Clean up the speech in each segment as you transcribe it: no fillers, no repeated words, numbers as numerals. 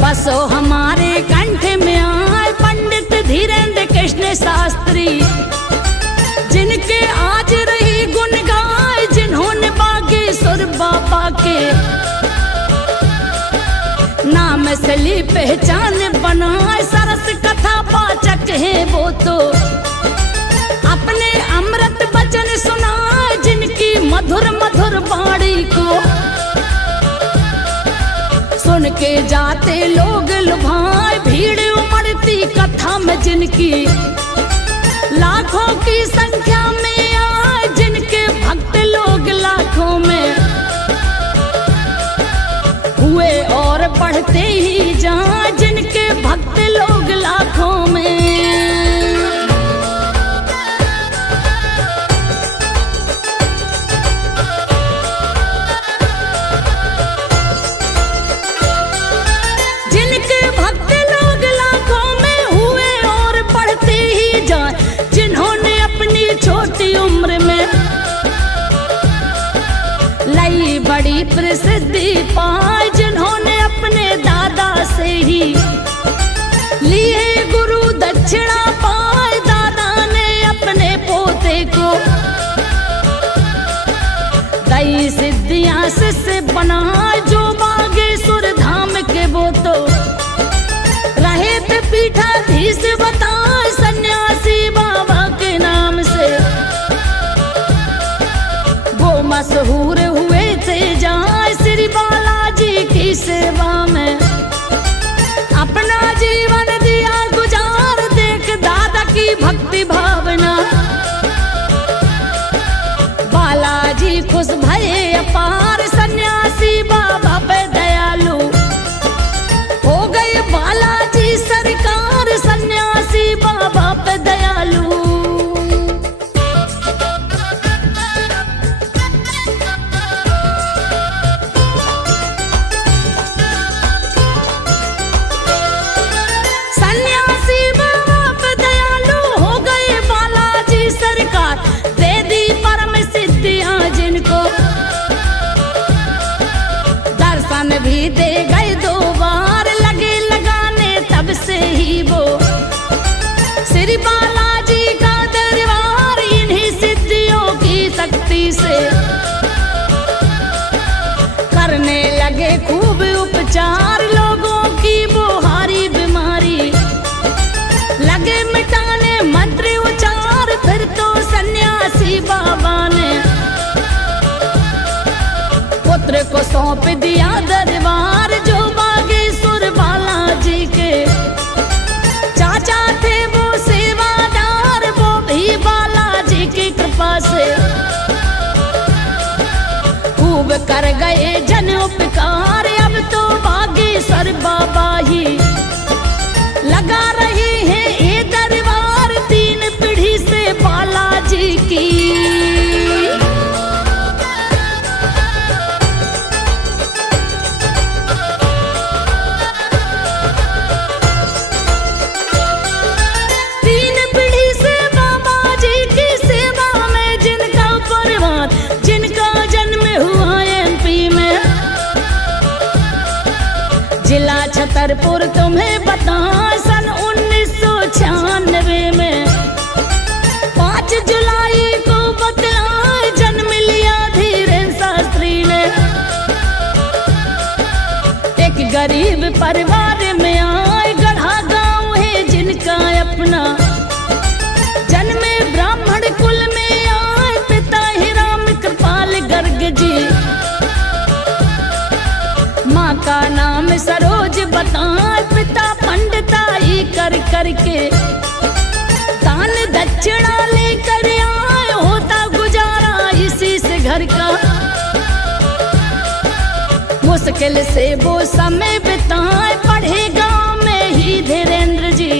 बसो हमारे कंठ में आए पंडित धीरेन्द्र कृष्ण शास्त्री, जिनके आज रही गुण गाए, जिन्होंने बागेश्वर बाबा के नाम से ली पहचान बनाए। सरस कथा वाचक है वो तो अपने अमृत वचन सुनाए, जिनकी मधुर मधुर वाणी को सुन के जाते लोग लुभाए। भीड़ उमड़ती कथा में जिनकी लाखों की संख्या में आए, जिनके भक्त लोग लाखों में हुए और बढ़ते ही जाए, जिनके भक्त लोग लाखों में। छोटी उम्र में लई बड़ी प्रसिद्धि पाई, जिन्होंने अपने दादा से ही लिए गुरु दक्षिणा पाए। दादा ने अपने पोते को दई सिद्धियां शिष्य बनाए, जो बागेश्वर धाम के वो तो रहे थे पीठाधीश बताए। सन्यासी बाबा के नाम से वो मशहूर हुए थे, जाए श्री बालाजी की सेवा में अपना जीवन दिया गुजार। देख दादा की भक्ति भावना बालाजी खुश भये अपार। सन्यासी बाबा पे दयालु हो गए बालाजी सरकार, सन्यासी बाबा पे दयालु। सन्यासी बाबा पे दयालु हो गए बालाजी सरकार, दे दी परम सिद्धियां जिनको दर्शन भी दे गए 2 बार। लगे लगाने तब से ही वो श्री बालाजी का दरबार, इन्हीं सिद्धियों की शक्ति से करने लगे खूब उपचार। लोगों की वो हारी बीमारी लगे मिटाने मंत्र उचार। फिर तो सन्यासी बाबा ने पुत्र को सौंप दिया दरबार, जो बागेश्वर बालाजी के चाचा थे वो सेवादार। वो भी बालाजी की कृपा से खूब कर गए जन उपकार। अब तो बागेश्वर बाबा ही लगा रहे हैं ये दरबार, 3 पीढ़ी से बालाजी की। जिला छतरपुर तुम्हें बता, सन 1996 में 5 जुलाई को बतलाए जन्म लिया धीरेन्द्र शास्त्री ने। एक गरीब परिवार में आए, गढ़ा गांव है जिनका अपना, जन्मे ब्राह्मण कुल में आए। पिता ही राम कृपाल गर्ग जी, माँ का नाम सरोज बताए। पिता पंडिताई कर करके दान दक्षिणा लेकर आए, होता गुजारा इसी से घर का। मुश्किल से वो समय बिताए, पढ़े गांव में ही धीरेन्द्र जी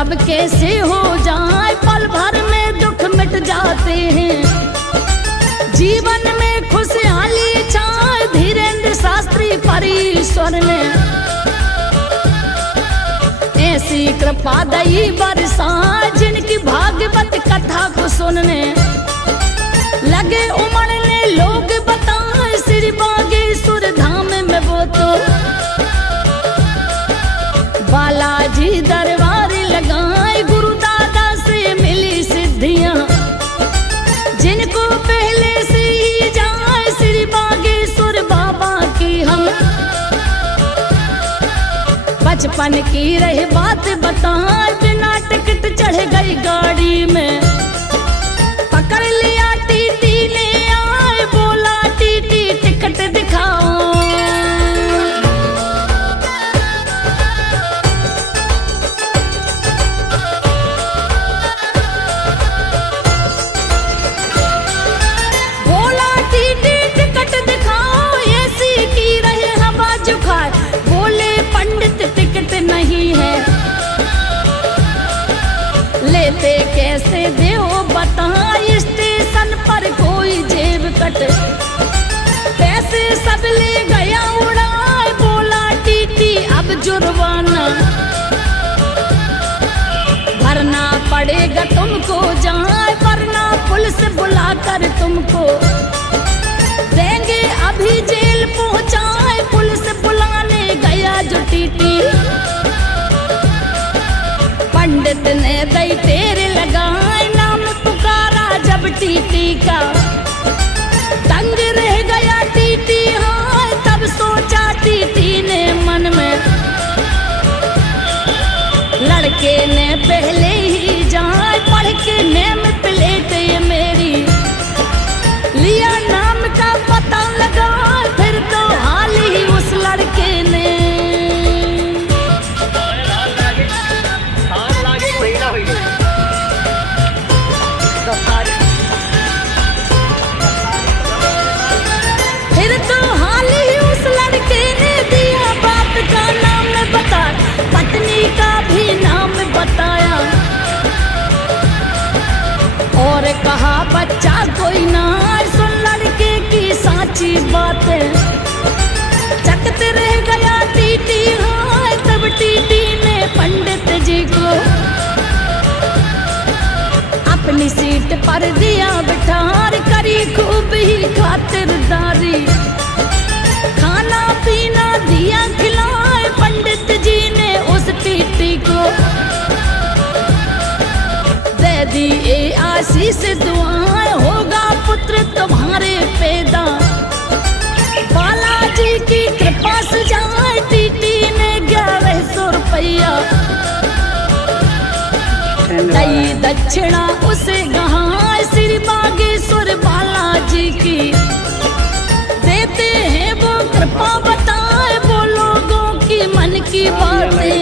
कब कैसे हो जाए, पल भर में दुख मिट जाते हैं। जीवन में खुशहाली छाए, धीरेन्द्र शास्त्री परीश्वर ने ऐसी कृपा दई बरसाए, जिनकी भागवत कथा को सुनने लगे उमड़ने लोग बताए। श्री बागेश्वर धाम में वो तो बालाजी दरबार लगाए, गुरु दादा से मिली सिद्धियां, जिनको पहले से ही जाए। श्री बागेश्वर बाबा की हम बचपन की रही बात बताए, बिना टिकट चढ़ गई गाड़ी में, पकड़ लिया टीटी ने आए, बोला टीटी टिकट दिखाओ। बोला टीटी टिकट दिखाओ, ऐसी की रहे हवा जुखाए, बोले पंडित टिकट नहीं है, लेते कैसे देओ बताए। स्टेशन पर कोई जेब कट, पैसे सब ले गया उड़ाए, बोला टीटी अब जुर्माना भरना पड़ेगा तुमको जाए, वरना पुलिस बुलाकर तुमको देंगे अभी जेल पहुंचाए। पुलिस बुलाने गया जो टीटी, पंडित ने दई तेरे लगाए, नाम पुकारा जब टीटी का, तंग रह गया टीटी हाय। तब सोचा टीटी ने मन में, लड़के ने पहले ही जाए पढ़ के नेम प्लेट ये मेरी, लिया नाम का पता लगा, फिर तो हाल ही उस लड़के ने दिया बाप का नाम बता, पत्नी का भी नाम बताया, और कहा बच्चा कोई ना सुन लड़के की साची बातें। चकते रह गया टीटी हाय, तब टीटी ने पंडित जी को अपनी सीट पर दिया बिठार, करी खूब ही खातिरदारी, खाना पीना दिया खिलाए। पंडित जी ने उस टीटी को दे दी ए आशीष दुआएं, होगा पुत्र तुम्हारे पैदा, बालाजी की कृपा से जाए। टीटी ने 1100 रुपया दई दक्षिणा उसे गहाए, श्री बागेश्वर बालाजी की देते हैं वो कृपा बताए, वो लोगों की मन की बातें।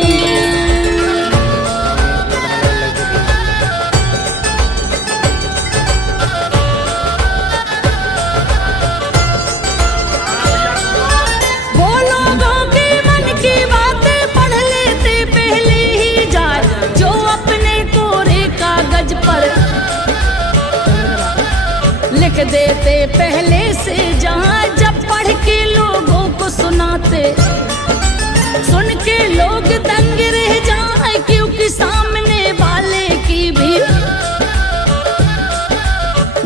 वो लोगों की मन की बातें पढ़ लेते पहले ही जाए, जो अपने कोरे कागज पर लिख देते पहले से जाए, जब पढ़ के लोगों को सुनाते, सुन के लोग दंग रह जाए, क्योंकि सामने वाले की भी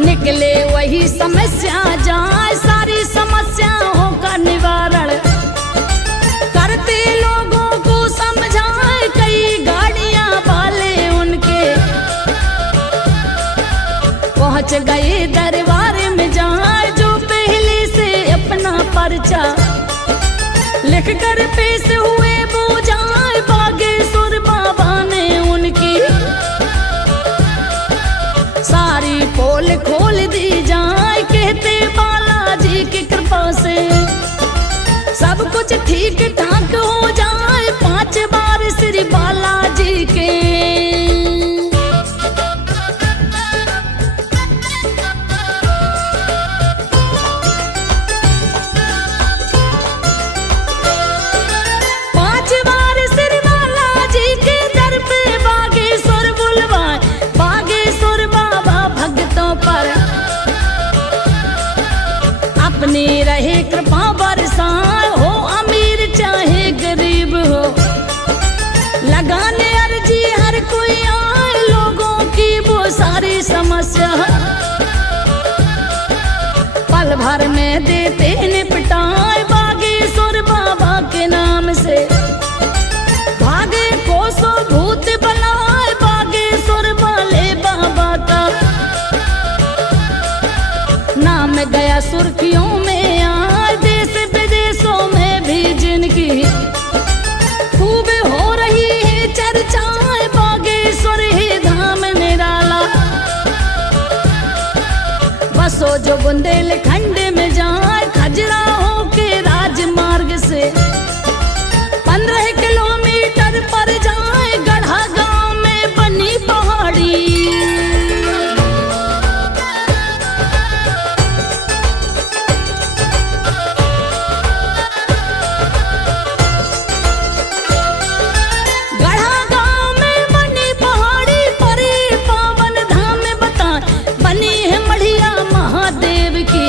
निकले वही समस्या जाए। सारी समस्याओं का निवारण करते लोगों को समझाए, कई गाड़ियां वाले उनके पहुंच गए दरबार में जाए, जो पहले से अपना पर्चा लिख कर पेश हुए वो जाए। बागेश्वर बाबा ने उनकी सारी पोल खोल दी जाए, कहते बालाजी की कृपा से सब कुछ ठीक ठाक हो जाए। 5 बार श्री बालाजी के दर पे बागे सुर्खियों में आए, देश विदेशों में भी जिनकी खूब हो रही है चर्चाएं, बागेश्वर ही धाम निराला। बसो जो बुंदेलखंड में जाए, खजुराहो के राजमार्ग से 15 किलोमीटर पर जाए, गढ़ा गांव में बनी पहाड़ी। गढ़ा गांव में बनी पहाड़ी, परे पावन धाम में बताए, बनी है मढ़िया महादेव की।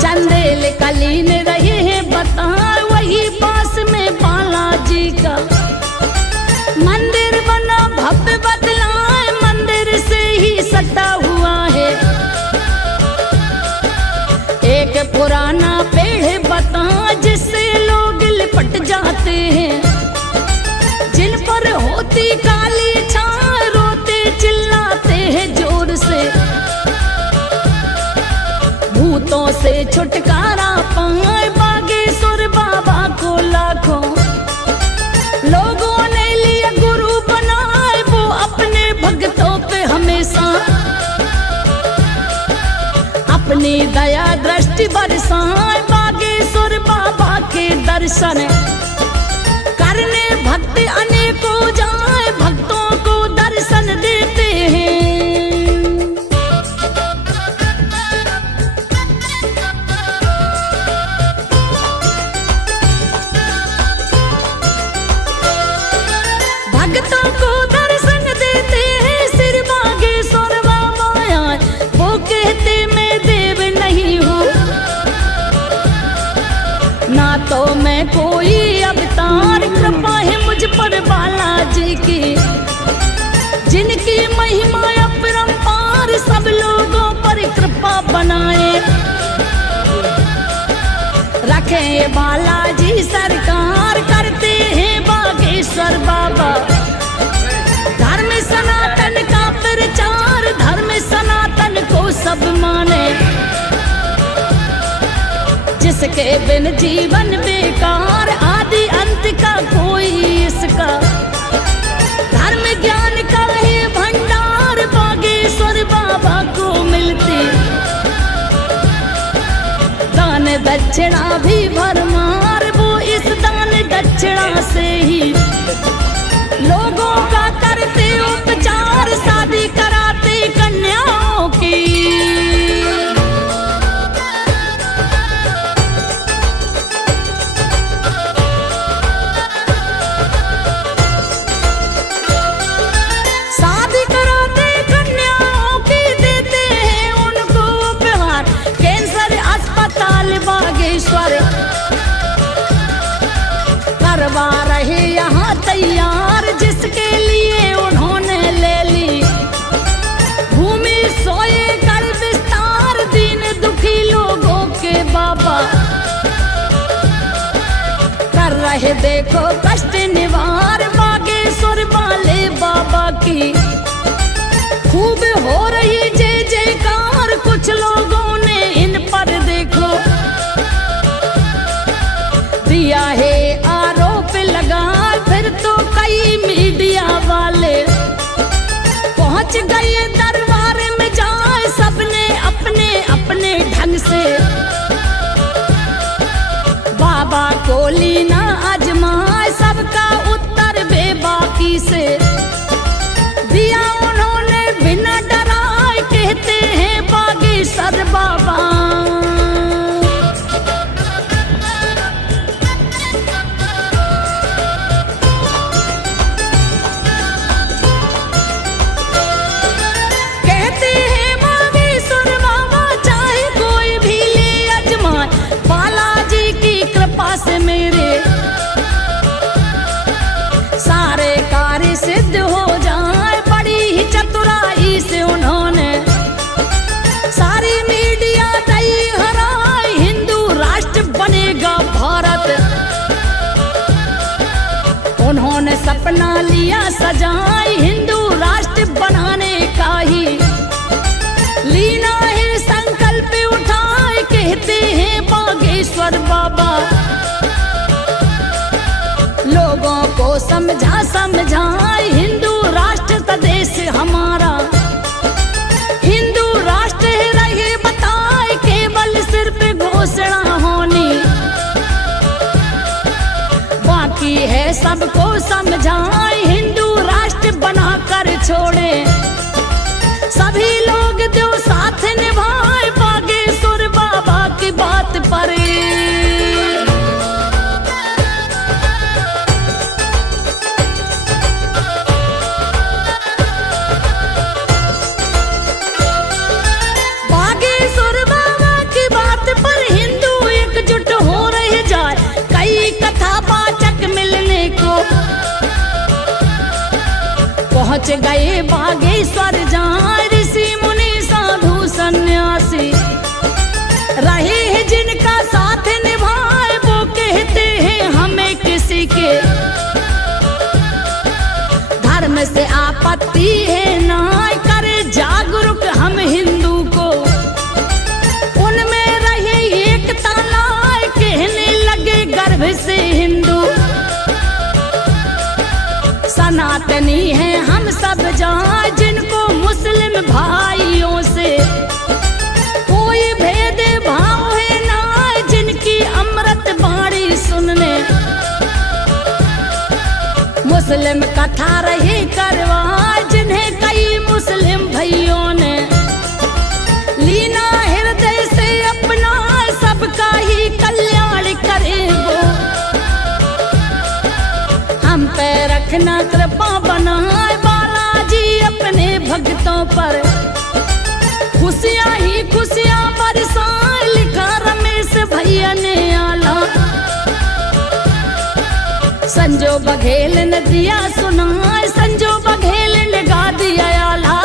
चंदेल कलीन रहे हैं बताए, वही पास में बालाजी का मंदिर बना भव्य बदलाए, मंदिर से ही सटा हुआ है एक पुराना पेड़ बता, जिससे लोग लिपट जाते हैं, जिन पर होती काली छाया, रोते चिल्लाते हैं जोर से। भूतों से छुटकारा पाए, बागेश्वर बाबा को लाखों लोगों ने लिया गुरु बनाए, वो अपने भक्तों पे हमेशा अपनी दया दृष्टि बरसाए। बागेश्वर बाबा के दर्शन करने भक्त अनेकों जाए, भक्तों को दर्शन देते हैं। भक्तों को दर्शन देते हैं, सिर बागेश्वर बाबा आए, वो कहते मैं देव नहीं हूँ, ना तो मैं कोई अवतार, कृपा है मुझ पर बालाजी की, जिनकी महिमा अपरंपार, सब लोगों पर कृपा बनाए रखे बालाजी सरकार। करते हैं बागेश्वर बाबा धर्म सनातन का प्रचार, धर्म सनातन को सब माने, जिसके बिन जीवन बेकार, आदि अंत का कोई इसका, धर्म ज्ञान का है भंडार, बागेश्वर बाबा को मिलती दान दक्षिणा भी भरमार, वो इस दान दक्षिणा से ही लोगों का करते उपचार, शादी कराते कन्याओं की। शादी कराते कन्याओं की, देते हैं उनको उपहार, कैंसर अस्पताल बागेश्वर करवा रहे यहाँ तैयार, जिसके लिए उन्होंने ले ली भूमि, सोए कर विस्तार, दीन दुखी लोगों के बाबा कर रहे देखो कष्ट निवार। बागेश्वर वाले बाबा की खूब हो रही जय जयकार, कुछ लोगों ने इन पर देखो दिया है आरोप लगा, फिर तो कई मीडिया वाले पहुंच गए दरबार में जाए, सबने अपने अपने ढंग से बाबा को लीना आजमाए, सबका उत्तर बेबाकी से दिया उन्होंने बिना डराए, कहते हैं बागेश्वर बाबा। कहते हैं बागेश्वर बाबा, चाहे कोई भी ले अजमाए, बालाजी की कृपा से मेरे सारे कार्य सिद्ध हो जाए। बड़ी ही चतुराई से उन्होंने सारी मीडिया दई हराए, हिंदू राष्ट्र बनेगा भारत, उन्होंने सपना लिया सजाए, हिंदू राष्ट्र बनाने का ही लीना है संकल्प, समझा समझाए, हिंदू राष्ट्र का देश हमारा, हिंदू राष्ट्र रहे बताए, केवल सिर्फ घोषणा होनी, बाकी है सबको समझाए, हिंदू राष्ट्र बनाकर छोड़े, सभी लोग जो साथ निभाए, बागेश्वर बाबा की बात पर। बागेश्वर बाबा की बात पर हिंदू एकजुट हो रहे जाए, कई कथा वाचक मिलने को पहुंच गए बागेश्वर जाए, ऋषि मुनि साधु सन्यासी रहे हैं जिनका साथ निभाए, वो कहते हैं हमें किसी के धर्म से आपत्ति है ना, करे जागरूक हम हिंदू को, उनमें रहे एकता लाए, कहने लगे गर्भ से हिंदू, सनातनी है हम सब जाए, जिनको मुस्लिम भाइयों से कोई भेद भाव है ना, जिनकी अमृत बाणी सुनने मुस्लिम कथा रहे करवाए, जिन्हें कई मुस्लिम भाइयों ने लीना हृदय से अपना, सबका ही कल्याण करे वो, हम पे रखना कृपा बनाए बालाजी अपने भक्तों पर, खुशियाँ ही खुशियाँ बरसाए, लिखा रमेश भैया ने आला, संजो बघेल ने दिया सुनाए, संजो बघेल ने गा दिया आला।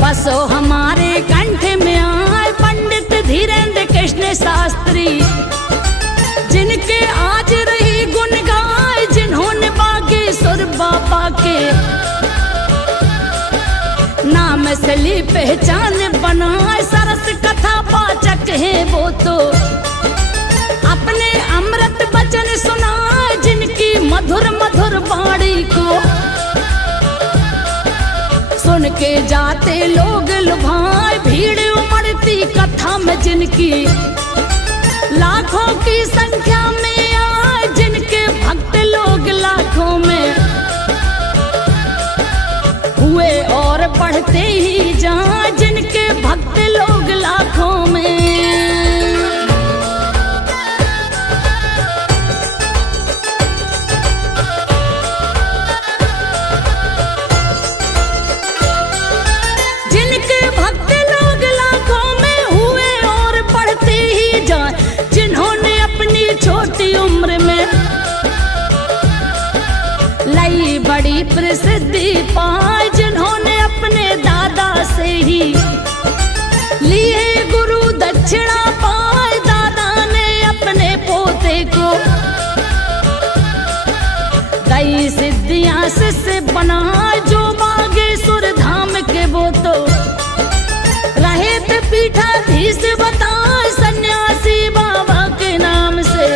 बसो हमारे कंठ में आए पंडित धीरेन्द्र कृष्ण शास्त्री, जिनके आज रही गुण गाए, जिन्होंने बागेश्वर बाबा के नाम से ली पहचान बनाए, सरस कथा वाचक है वो तो, अपने अमृत वचन सुनाए, जिनकी मधुर मधुर वाणी को सुन के जाते लोग लुभाए, भीड़ उमड़ती कथा में जिनकी लाखों की संख्या में आए, जिनके भक्त लोग लाखों में हुए और बढ़ते ही जाए, जिनके भक्त लोग लाखों में। छोटी उम्र में लई बड़ी प्रसिद्धि पाई, जिन्होंने अपने दादा से ही लिए गुरु दक्षिणा पाए, दादा ने अपने पोते को कई सिद्धियां शिष्य बनाए, जो बागेश्वर धाम के वो तो रहे थे पीठाधीश बताए, सन्यासी बाबा के नाम से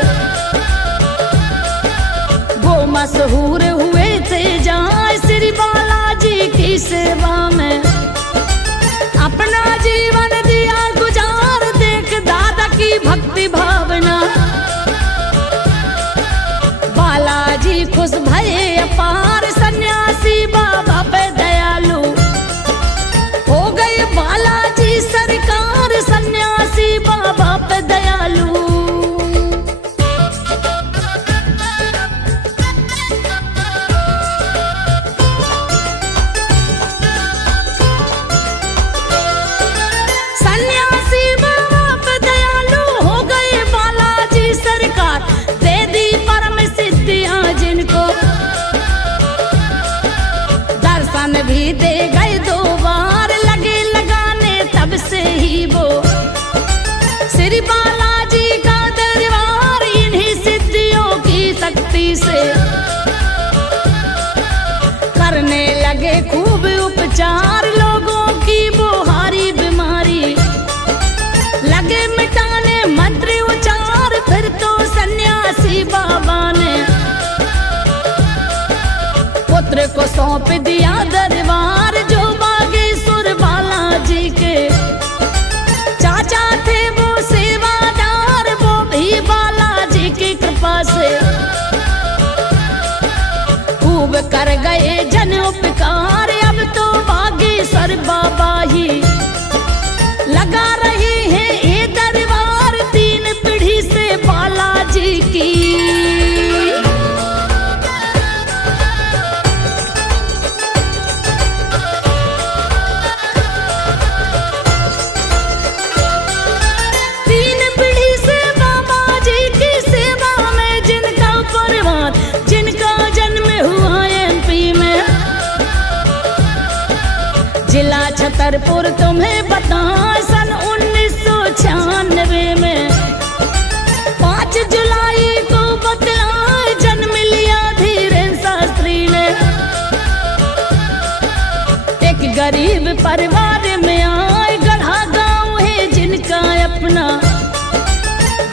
वो मशहूर हुए थे, जाए श्री बालाजी की सेवा में अपना जीवन दिया गुजार, देख दादा की भक्ति भावना, बालाजी खुश भये अपार। दान भी दे गए 2 बार, लगे लगाने तब से ही वो श्री बालाजी का दरबार। इन्हीं सिद्धियों की शक्ति से करने लगे खूब उपचार, लोगों की वो हारी बीमारी लगे मिटाने मंत्र उचार। फिर तो सन्यासी बाबा ने पुत्र को सौंप दिया दरबार, जो बागेश्वर बालाजी के चाचा थे वो सेवादार। वो भी बालाजी की कृपा से खूब कर गए जन उपकार। अब तो बागेश्वर बाबा ही लगा रहे हैं ये दरबार, 3 पीढ़ी से बालाजी की। जिला छतरपुर तुम्हें बताएं, सन 1996 में 5 जुलाई को बतलाए जन्म लिया धीरेन्द्र शास्त्री ने। एक गरीब परिवार में आए, गढ़ा गांव है जिनका अपना,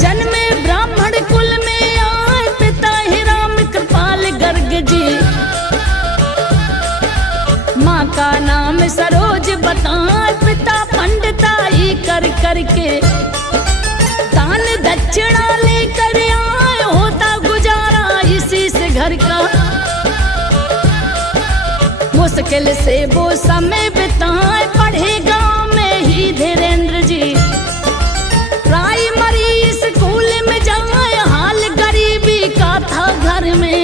जन्मे ब्राह्मण कुल में आए। पिता ही राम कृपाल गर्ग जी, माँ का नाम सरोज बताएं। पिता पंडिताई कर करके दान दक्षिणा लेकर आए, होता गुजारा इसी से घर का। मुश्किल से वो समय बिताए, पढ़े गांव में ही धीरेन्द्र जी। प्राइमरी स्कूल में जाए, हाल गरीबी का था घर में।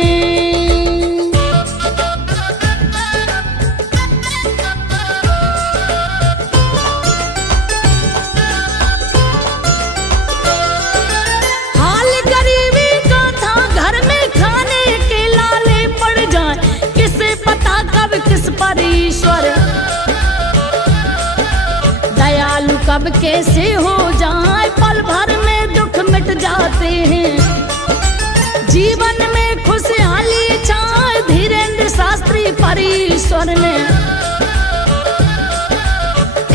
किस पर ईश्वर दयालु कब कैसे हो जाए, पल भर में दुख मिट जाते हैं, जीवन में खुशहाली छाए। धीरेन्द्र शास्त्री पर ईश्वर ने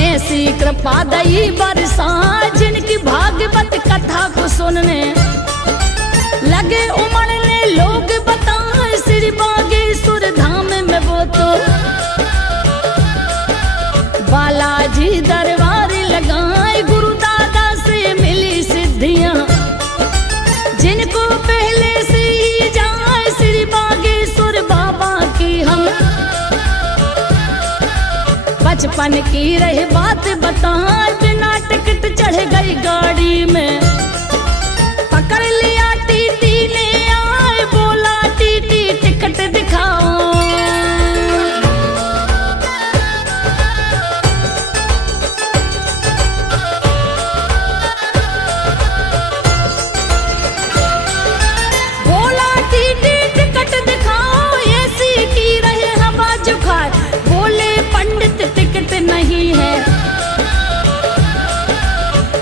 ऐसी कृपा दई बरसाए, जिनकी भागवत कथा को सुनने लगे उमड़ने लोग बताए। श्री बागेश्वर धाम में वो तो बालाजी दरबार लगाए, गुरु दादा से मिली सिद्धियां, जिनको पहले से ही जाए। श्री बागेश्वर बाबा की हम बचपन की रही बात बताए, बिना टिकट चढ़ गई गाड़ी में, पकड़ लिया टीटी ने आए, बोला टीटी टिकट दिखाओ। बोला टीटी टिकट दिखाओ, ऐसी की रहे हवा जुखार। बोले पंडित टिकट नहीं है,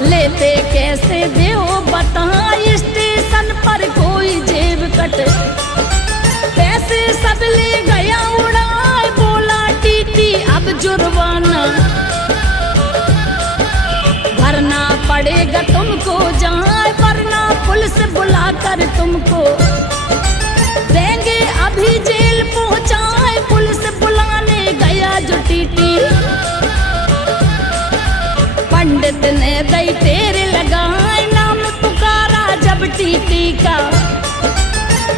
लेते कैसे देओ बताए। स्टेशन पर कोई जेब कट, पैसे सब ले गया उड़ाए। बोला टीटी अब जुर्माना भरना पड़ेगा तुमको, जाए वरना पुलिस बुलाकर तुमको देंगे अभी जेल पहुंचाए। पुलिस बुलाने गया जो टीटी, पंडित ने दई तेरे लगाए, नाम पुकारा जब टीटी का,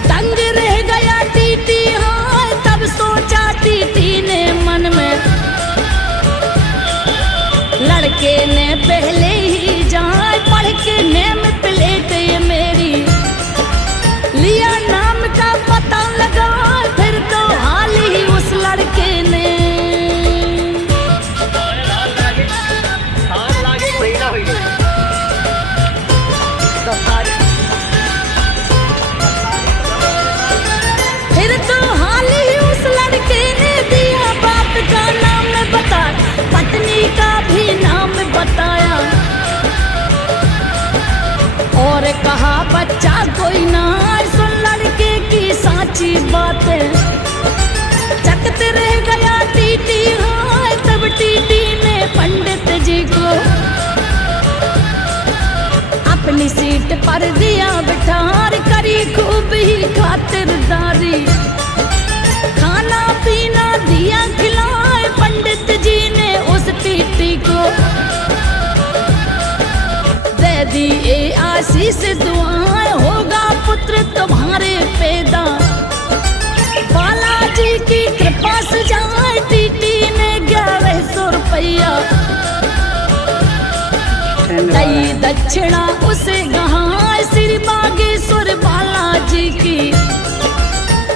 तंग रह गया टीटी। हाँ तब सोचा टीटी ने मन में, लड़के ने पहले ही जाए पढ़ के नेम प्लेट ये मेरी, लिया नाम का पता लगा। फिर तो हाल ही उस लड़के ने फिर तो हाल ही उस लड़के ने दिया बाप पे चकते रह गया टीटी। हाँ तब टीटी ने पंडित जी को अपनी सीट पर दिया बिठार, करी खूब ही खातिरदारी, खाना पीना दिया खिलाए पंडित जी ने उस टीटी को। दे दी ए आशीष दुआएं, होगा पुत्र तुम्हारे पैदा, बालाजी की कृपा से जाए। टीटी ने 1100 रुपया दई दक्षिणा उसे गहाए, श्री बागेश्वर बालाजी की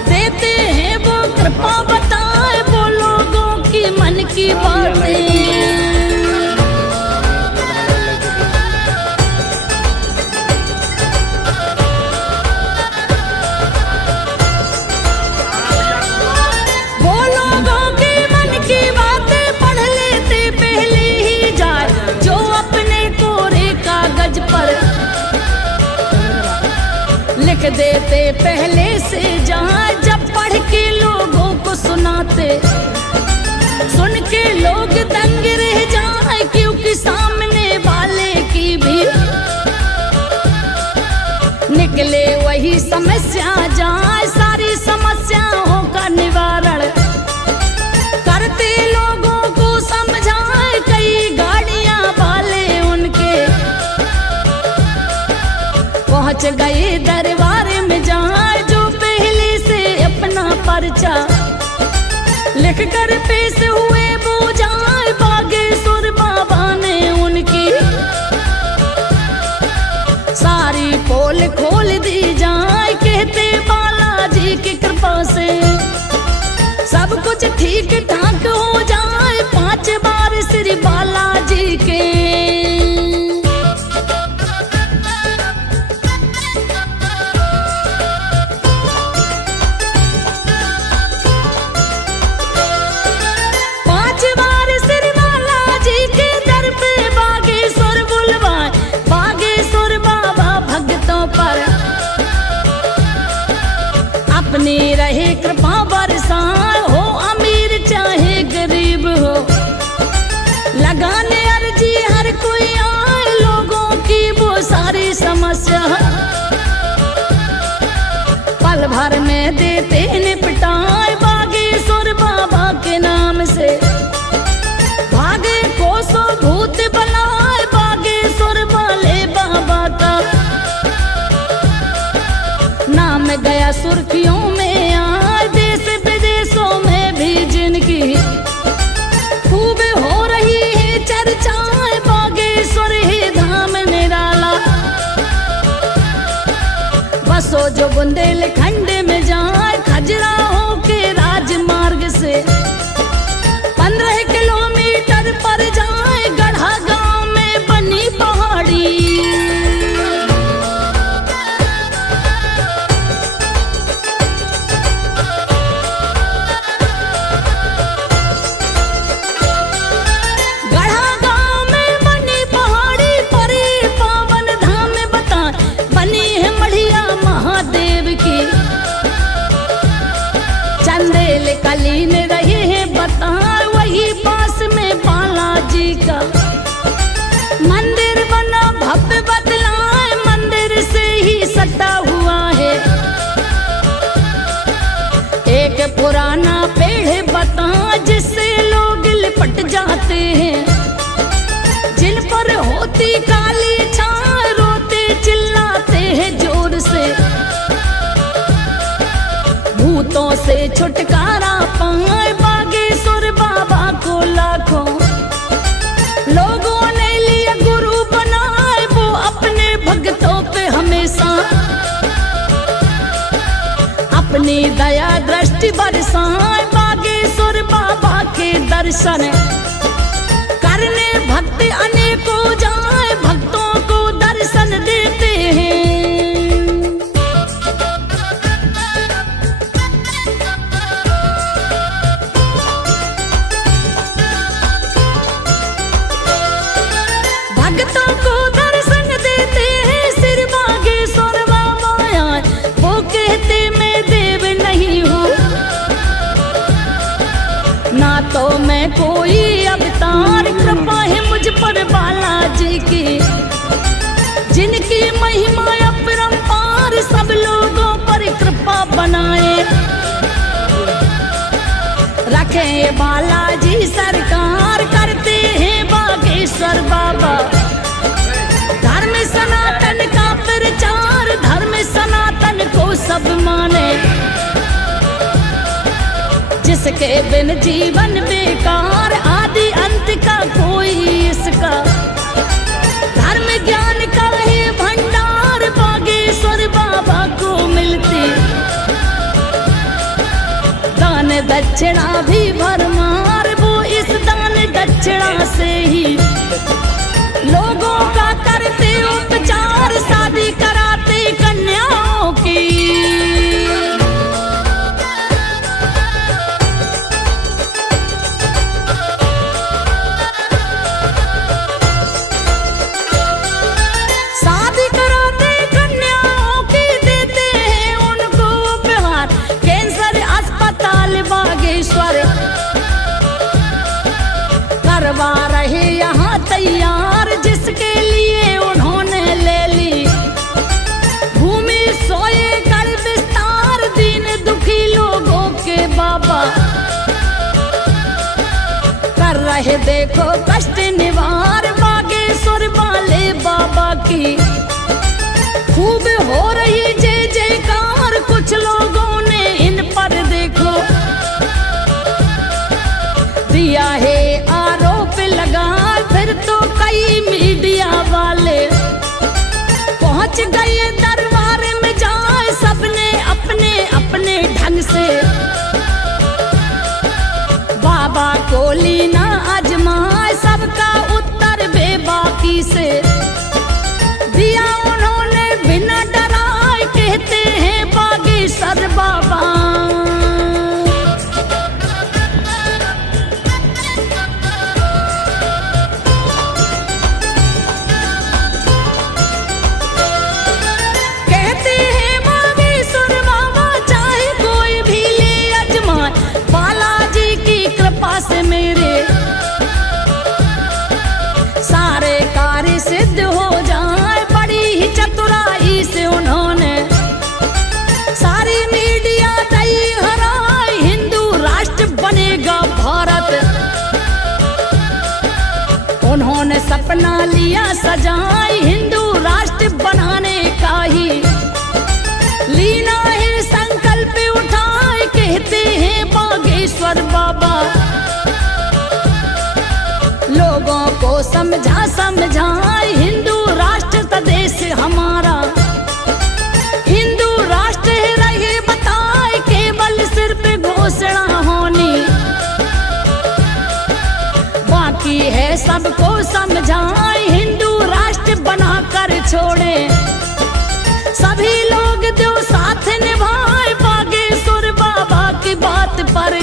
देते हैं वो कृपा, बताए वो लोगों की मन की बातें। लिख देते पहले से जहाँ, जब पढ़ के लोगों को सुनाते, सुन के लोग दंग रह जाए, क्योंकि सामने वाले की भी निकले वही समस्या जाए। सारी समस्याओं का निवारण करते लोगों को समझाए, कई गाड़ियां वाले उनके पहुंच गए दरबार में जहाँ, जो पहले से अपना पर्चा लिख कर पेश हुए वो जाए। बागेश्वर बाबा ने उनकी सारी पोल खोल दी जाए, कहते बालाजी की कृपा से सब कुछ ठीक ठाक हो जाए। 5 बार श्री बालाजी के अपनी रहे कृपा बरसाए, हो अमीर चाहे गरीब हो, लगाने अर्जी हर कोई आए, लोगों की वो सारी समस्या पल भर में देते निपटाए। बागेश्वर बाबा के नाम से भागे कोसों भूत बनाए, बागेश्वर वाले बाबा का नाम गया सुर्खियों में आए। देश विदेशों में भी जिनकी खूब हो रही है चर्चाएं, बागेश्वर ही धाम निराला, बसो जो बुंदेलखंड में जाए। खजुराहो के राजमार्ग से 15 किलोमीटर पर जाए, गढ़ा गांव में बनी पहाड़ी, कलीन रहे हैं बताए, वही पास में बालाजी का मंदिर बना भव्य बदलाए, मंदिर से ही सटा हुआ है एक पुराना पेड़ बता, जिससे लोग लिपट जाते हैं, जिन पर होती काली छाए, रोते चिल्लाते हैं जोर से, भूतों से छुटकारा पाए। बागेश्वर बाबा को लाखों लोगों ने लिया गुरु बनाए, वो अपने भक्तों पे हमेशा अपनी दया दृष्टि बरसाए। बागेश्वर बाबा के दर्शन करने भक्त अनेकों जाए, भक्तों को दर्शन देते हैं। भक्तों को दर्शन देते हैं श्री बागेश्वर बाबा, वो कहते मैं देव नहीं हूँ, ना तो मैं कोई अवतार, कृपा है मुझ पर बालाजी की, जिनकी महिमा अपरंपार, सब लोगों पर कृपा बनाए रखे बालाजी सरकार, करते हैं बागेश्वर बाबा धर्म सनातन का प्रचार, धर्म सनातन को सब माने, जिसके बिन जीवन बेकार, आदि अंत का कोई इसका, धर्म ज्ञान का है भंडार, बागेश्वर बाबा को मिलती, दान दक्षिणा भी भरमार, वो इस दान दक्षिणा से ही लोगों का करते उपचार, शादी कराते कन्याओं की। शादी कराते कन्याओं की, देते हैं उनको उपहार, कैंसर अस्पताल बागेश्वर करवा रहे यहाँ तैयार, जिसके लिए उन्होंने ले ली भूमि, सोए कर विस्तार, दीन दुखी लोगों के बाबा कर रहे देखो कष्ट निवार, बागेश्वर वाले बाबा की खूब हो रही जय जयकार, कुछ लोगों ने इन पर देखो दिया है आरोप लगा, फिर तो कई मीडिया वाले पहुंच गए दरबार में, जाए सबने अपने अपने ढंग से बाबा को लीना आजमाए, सबका उत्तर बेबाकी से दिया उन्होंने बिना डराए, कहते हैं बागेश्वर बाबा। सारे कार्य सिद्ध हो जाए, बड़ी ही चतुराई से उन्होंने सारी मीडिया दई हराए, हिंदू राष्ट्र बनेगा भारत, उन्होंने सपना लिया सजाए, हिंदू राष्ट्र बनाने का ही लीना है संकल्प उठाए, कहते हैं बागेश्वर बाबा लोगों को समझा समझाए, हिंदू राष्ट्र का देश हमारा, हिंदू राष्ट्र रहे बताए, केवल सिर्फ घोषणा होनी बाकी है, सबको समझाए, हिंदू राष्ट्र बनाकर छोड़े, सभी लोग जो साथ निभाए, बागेश्वर बाबा की बात पर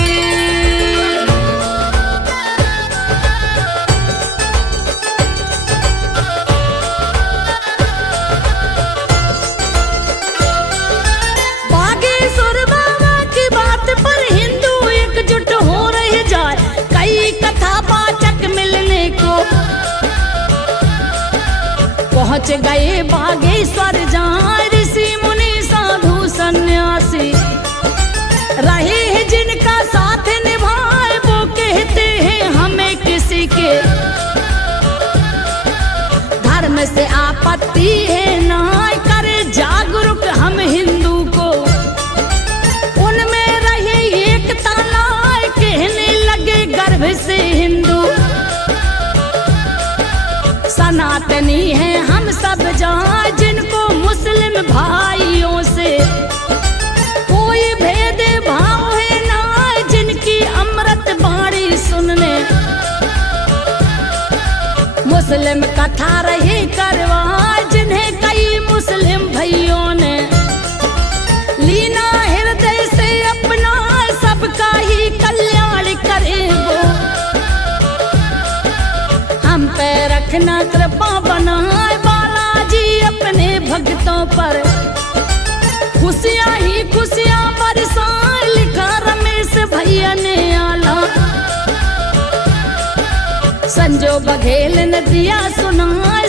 पहुंच गए बागेश्वर, जहाँ ऋषि मुनि साधु सन्यासी रहे हैं, जिनका साथ निभाए, वो कहते हैं हमें किसी के धर्म से आपत्ति है ना, करे जागरूक हम हिंदू को, उनमें रहे एकता लाए, कहने लगे गर्भ से हिंदू सनातनी है हम सब, जहाँ जिनको मुस्लिम भाइयों से कोई भेद भाव है ना, जिनकी अमृत बाणी सुनने मुस्लिम कथा रही करवाए, जिन्हें कई मुस्लिम भाइयों ने लीना हृदय से अपना, सबका ही कल्याण करे वो, हम पे रखना कृपा बनाए, बालाजी अपने भक्तों पर खुशियाँ ही खुशियाँ बरसाए, लिखा रमेश भैया ने आला। संजो बघेल ने दिया सुनाए